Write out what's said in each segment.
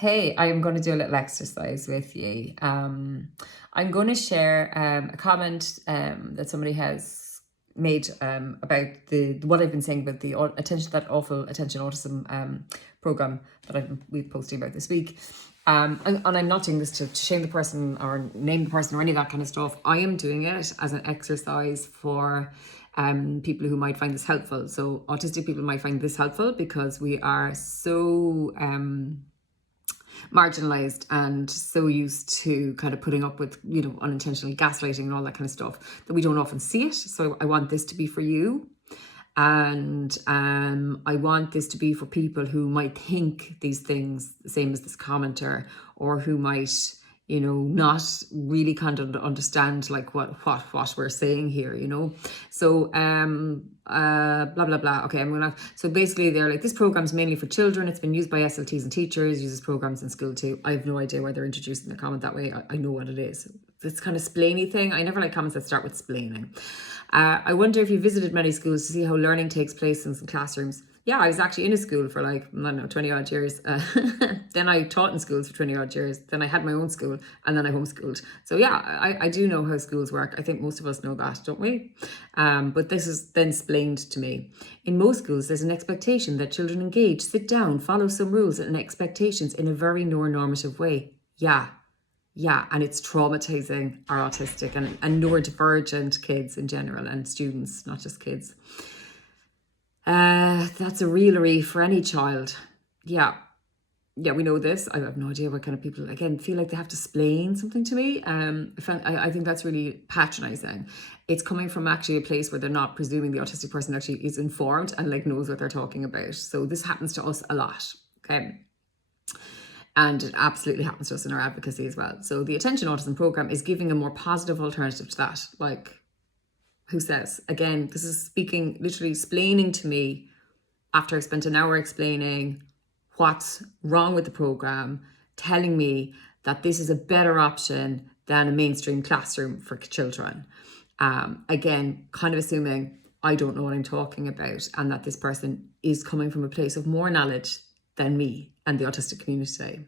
Hey, I'm going to do a little exercise with you. I'm going to share a comment that somebody has made about what I've been saying about the that awful attention autism program that we've posting about this week. And I'm not doing this to shame the person or name the person or any of that kind of stuff. I am doing it as an exercise for people who might find this helpful. So autistic people might find this helpful because we are so marginalized and so used to kind of putting up with, unintentional gaslighting and all that kind of stuff that we don't often see it. So I want this to be for you. And I want this to be for people who might think these things the same as this commenter, or who might, not really kind of understand like what we're saying here, So blah blah blah. Okay, so basically they're like, this program's mainly for children. It's been used by SLTs and teachers, uses programs in school too. I have no idea why they're introducing the comment that way. I know what it is. This kind of splainy thing. I never like comments that start with splaining. I wonder if you visited many schools to see how learning takes place in some classrooms. Yeah, I was actually in a school for 20 odd years. Then I taught in schools for 20 odd years. Then I had my own school, and then I homeschooled. So yeah, I do know how schools work. I think most of us know that, don't we? But this is then explained to me. In most schools, there's an expectation that children engage, sit down, follow some rules and expectations in a very normative way. Yeah, and it's traumatizing our autistic and neurodivergent kids in general, and students, not just kids. That's a realery for any child. Yeah, we know this. I have no idea what kind of people, again, feel like they have to explain something to me. I think that's really patronizing. It's coming from actually a place where they're not presuming the autistic person actually is informed and like knows what they're talking about. So this happens to us a lot, okay? And it absolutely happens to us in our advocacy as well. So the Attention Autism Programme is giving a more positive alternative to that. Like, who says? Again, this is literally explaining to me, after I spent an hour explaining what's wrong with the programme, telling me that this is a better option than a mainstream classroom for children. Again, kind of assuming I don't know what I'm talking about, and that this person is coming from a place of more knowledge than me and the autistic community.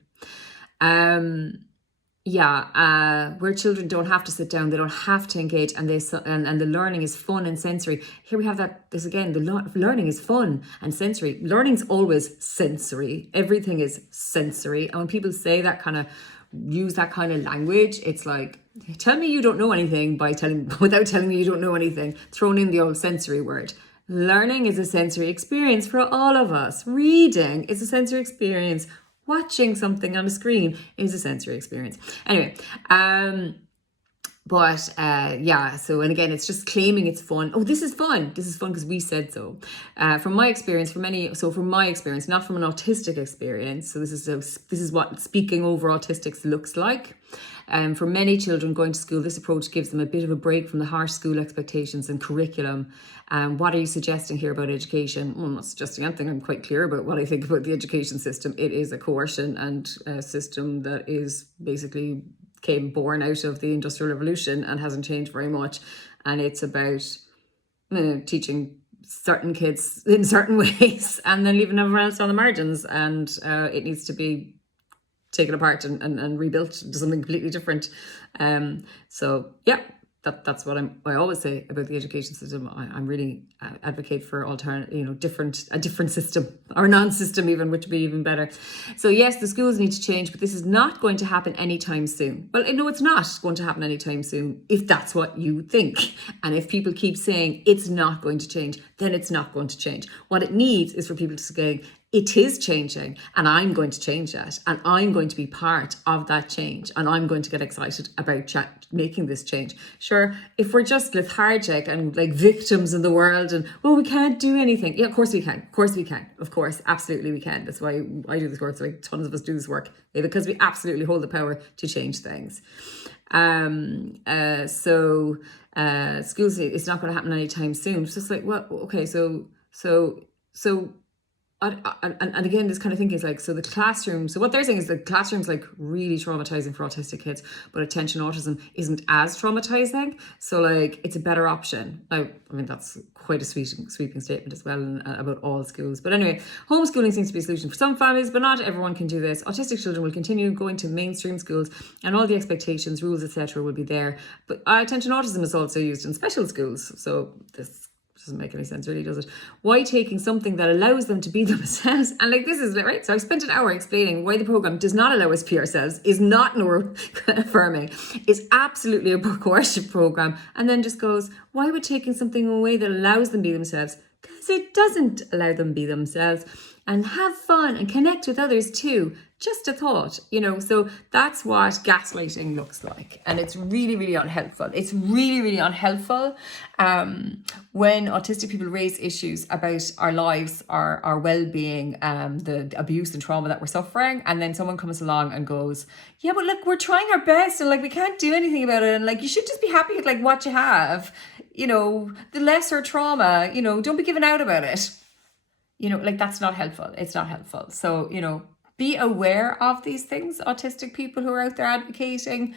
Where children don't have to sit down, they don't have to engage, and the learning is fun and sensory. Here we have this again, the learning is fun and sensory. Learning's always sensory. Everything is sensory. And when people say that use that kind of language, it's like, tell me you don't know anything without telling me you don't know anything, thrown in the old sensory word. Learning is a sensory experience for all of us. Reading is a sensory experience. Watching something on a screen is a sensory experience. Anyway, so, and again, it's just claiming it's fun. Oh, this is fun. This is fun because we said so. From my experience, not from an autistic experience. So this is what speaking over autistics looks like. For many children going to school, this approach gives them a bit of a break from the harsh school expectations and curriculum. What are you suggesting here about education? Well, I'm not suggesting anything. I'm quite clear about what I think about the education system. It is a coercion and a system that is basically came born out of the Industrial Revolution and hasn't changed very much. And it's about teaching certain kids in certain ways and then leaving everyone else on the margins. And it needs to be taken apart and rebuilt into something completely different. That's what I always say about the education system. I'm really advocate for a different system, or non-system even, which would be even better. So yes, the schools need to change, but this is not going to happen anytime soon. Well, no, it's not going to happen anytime soon if that's what you think. And if people keep saying it's not going to change, then it's not going to change. What it needs is for people to say, it is changing, and I'm going to change that, and I'm going to be part of that change, and I'm going to get excited about making this change. Sure, if we're just lethargic and like victims in the world and, well, we can't do anything. Yeah, of course we can. Of course we can. Of course, absolutely we can. That's why I do this work. So tons of us do this work, because we absolutely hold the power to change things. Schools, it's not going to happen anytime soon. It's just like, well, okay, so and again, this kind of thinking is like, so the classroom, so what they're saying is the classroom's like really traumatizing for autistic kids, but attention autism isn't as traumatizing. So like, it's a better option. Now, I mean, that's quite a sweeping statement as well about all schools. But anyway, homeschooling seems to be a solution for some families, but not everyone can do this. Autistic children will continue going to mainstream schools and all the expectations, rules, etc. will be there. But attention autism is also used in special schools. So this doesn't make any sense, really, does it? Why taking something that allows them to be themselves? And like, this is right. So I've spent an hour explaining why the program does not allow us to be ourselves, is not neuroaffirming, is absolutely a coercive program, and then just goes, why would taking something away that allows them to be themselves? Because it doesn't allow them to be themselves and have fun and connect with others too. Just a thought, you know, so that's what gaslighting looks like. And it's really, really unhelpful. It's really, really unhelpful when autistic people raise issues about our lives, our well-being, the abuse and trauma that we're suffering. And then someone comes along and goes, yeah, but look, we're trying our best and like, we can't do anything about it. And like, you should just be happy with like what you have, you know, the lesser trauma, you know, don't be giving out about it. You know, like, that's not helpful. It's not helpful. So, you know, be aware of these things, autistic people who are out there advocating,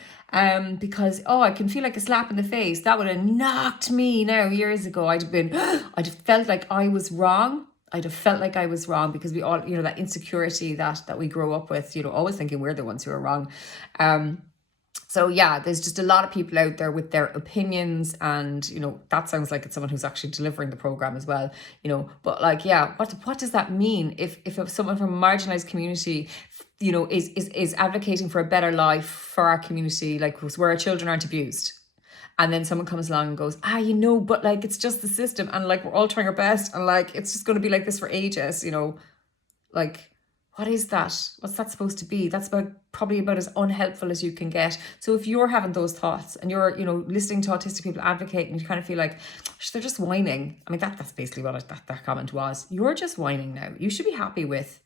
because, I can feel like a slap in the face. That would have knocked me now years ago. I'd have felt like I was wrong. Because we all, you know, that insecurity that we grow up with, you know, always thinking we're the ones who are wrong. So yeah, there's just a lot of people out there with their opinions, and, you know, that sounds like it's someone who's actually delivering the program as well, you know, but like, yeah, what does that mean if someone from a marginalized community, you know, is advocating for a better life for our community, like where our children aren't abused, and then someone comes along and goes, you know, but like, it's just the system, and like, we're all trying our best, and like, it's just going to be like this for ages, you know, like, what is that? What's that supposed to be? That's probably about as unhelpful as you can get. So if you're having those thoughts and you're, you know, listening to autistic people advocate, and you kind of feel like they're just whining. I mean, that's basically what that comment was. You're just whining now. You should be happy with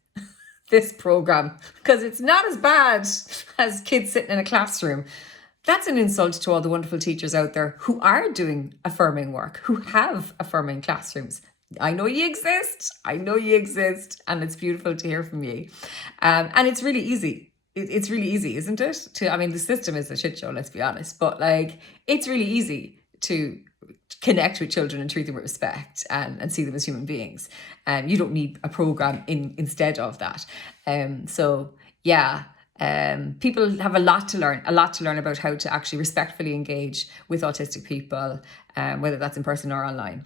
this program because it's not as bad as kids sitting in a classroom. That's an insult to all the wonderful teachers out there who are doing affirming work, who have affirming classrooms. I know you exist, and it's beautiful to hear from you. And it's really easy. It's really easy, isn't it? The system is a shit show, let's be honest, but like, it's really easy to connect with children and treat them with respect and see them as human beings. You don't need a program instead of that. So yeah. People have a lot to learn about how to actually respectfully engage with autistic people, whether that's in person or online.